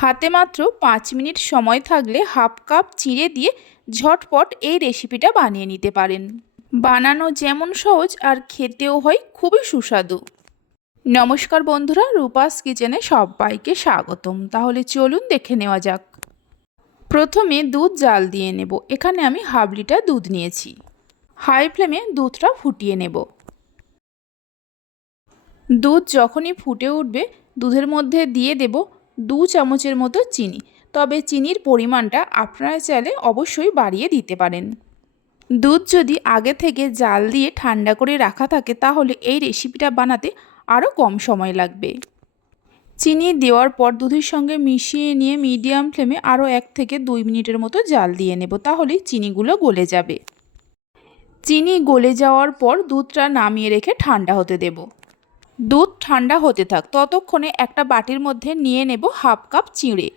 হাতে মাত্র পাঁচ মিনিট সময় থাকলে হাফ কাপ চিড়ে দিয়ে ঝটপট এই রেসিপিটা বানিয়ে নিতে পারেন। বানানো যেমন সহজ আর খেতেও হয় খুবই সুস্বাদু। নমস্কার বন্ধুরা, রূপাস কিচেনে সবাইকে স্বাগতম। তাহলে চলুন দেখে নেওয়া যাক। প্রথমে দুধ জাল দিয়ে নেব। এখানে আমি হাফ লিটার দুধ নিয়েছি। হাই ফ্লেমে দুধটা ফুটিয়ে নেব। দুধ যখনই ফুটে উঠবে, দুধের মধ্যে দিয়ে দেব দু চামচের মতো চিনি। তবে চিনির পরিমাণটা আপনারা চাইলে অবশ্যই বাড়িয়ে দিতে পারেন। দুধ যদি আগে থেকে জাল দিয়ে ঠান্ডা করে রাখা থাকে, তাহলে এই রেসিপিটা বানাতে আরও কম সময় লাগবে। চিনি দেওয়ার পর দুধের সঙ্গে মিশিয়ে নিয়ে মিডিয়াম ফ্লেমে আরও এক থেকে দুই মিনিটের মতো জাল দিয়ে নেব, তাহলে চিনিগুলো গলে যাবে। চিনি গলে যাওয়ার পর দুধটা নামিয়ে রেখে ঠান্ডা হতে দেব। দুধ ঠান্ডা হতে থাক, ততক্ষণে একটা বাটির মধ্যে নিয়ে নেব হাফ কাপ চিঁড়ে।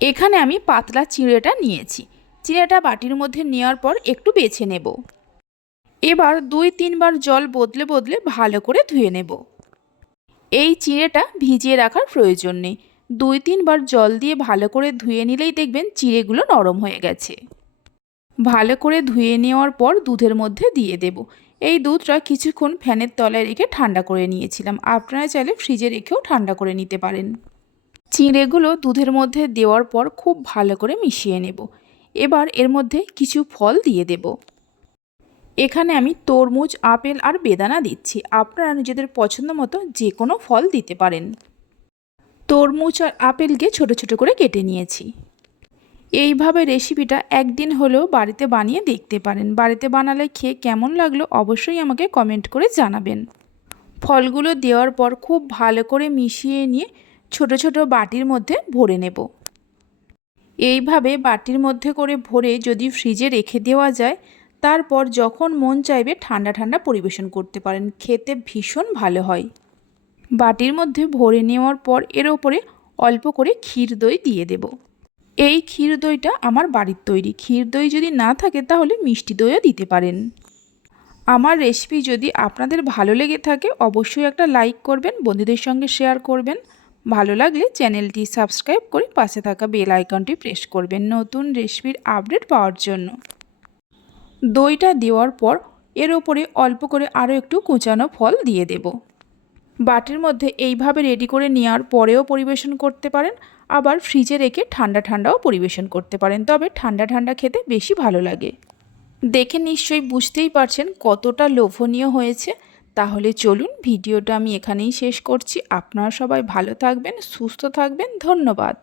এখানে আমি পাতলা চিঁড়েটা নিয়েছি। চিঁড়েটা বাটির মধ্যে নেওয়ার পর একটু বেছে নেব। এবার দুই তিনবার জল বদলে বদলে ভালো করে ধুয়ে নেব। এই চিঁড়েটা ভিজিয়ে রাখার প্রয়োজন নেই। দুই তিনবার জল দিয়ে ভালো করে ধুয়ে নিলেই দেখবেন চিঁড়েগুলো নরম হয়ে গেছে। ভালো করে ধুয়ে নেওয়ার পর দুধের মধ্যে দিয়ে দেব। এই দুধটা কিছুক্ষণ ফ্যানের তলায় রেখে ঠান্ডা করে নিয়েছিলাম। আপনারা চাইলে ফ্রিজে রেখেও ঠান্ডা করে নিতে পারেন। চিঁড়েগুলো দুধের মধ্যে দেওয়ার পর খুব ভালো করে মিশিয়ে নেব। এবার এর মধ্যে কিছু ফল দিয়ে দেব। এখানে আমি তরমুজ, আপেল আর বেদানা দিচ্ছি। আপনারা নিজেদের পছন্দ মতো যে কোনো ফল দিতে পারেন। তরমুজ আর আপেলকে ছোট ছোট করে কেটে নিয়েছি। এইভাবে রেসিপিটা একদিন হলেও বাড়িতে বানিয়ে দেখতে পারেন। বাড়িতে বানালে খেয়ে কেমন লাগল অবশ্যই আমাকে কমেন্ট করে জানাবেন। ফলগুলো দেওয়ার পর খুব ভালো করে মিশিয়ে নিয়ে ছোট ছোট বাটির মধ্যে ভরে নেব। এইভাবে বাটির মধ্যে করে ভরে যদি ফ্রিজে রেখে দেওয়া যায়, তারপর যখন মন চাইবে ঠান্ডা ঠান্ডা পরিবেশন করতে পারেন। খেতে ভীষণ ভালো হয়। বাটির মধ্যে ভরে নেওয়ার পর এর ওপরে অল্প করে ক্ষীর দই দিয়ে দেব। এই ক্ষীর দইটা আমার বাড়ির তৈরি। ক্ষীর দই যদি না থাকে তাহলে মিষ্টি দইও দিতে পারেন। আমার রেসিপি যদি আপনাদের ভালো লেগে থাকে, অবশ্যই একটা লাইক করবেন, বন্ধুদের সঙ্গে শেয়ার করবেন। ভালো লাগলে চ্যানেলটি সাবস্ক্রাইব করে পাশে থাকা বেল আইকনটি প্রেস করবেন নতুন রেসিপির আপডেট পাওয়ার জন্য। দইটা দেওয়ার পর এর ওপরে অল্প করে আরও একটু কুচানো ফল দিয়ে দেব। বাটির মধ্যে এইভাবে রেডি করে নেওয়ার পরেও পরিবেশন করতে পারেন। আবার ফ্রিজে রেখে ঠান্ডা ঠান্ডাও পরিবেশন করতে পারেন। তবে ঠান্ডা ঠান্ডা খেতে বেশি ভালো লাগে। দেখে নিশ্চয়ই বুঝতেই পারছেন কতটা লোভনীয় হয়েছে। তাহলে চলুন ভিডিওটা আমি এখানেই শেষ করছি। আপনারা সবাই ভালো থাকবেন, সুস্থ থাকবেন। ধন্যবাদ।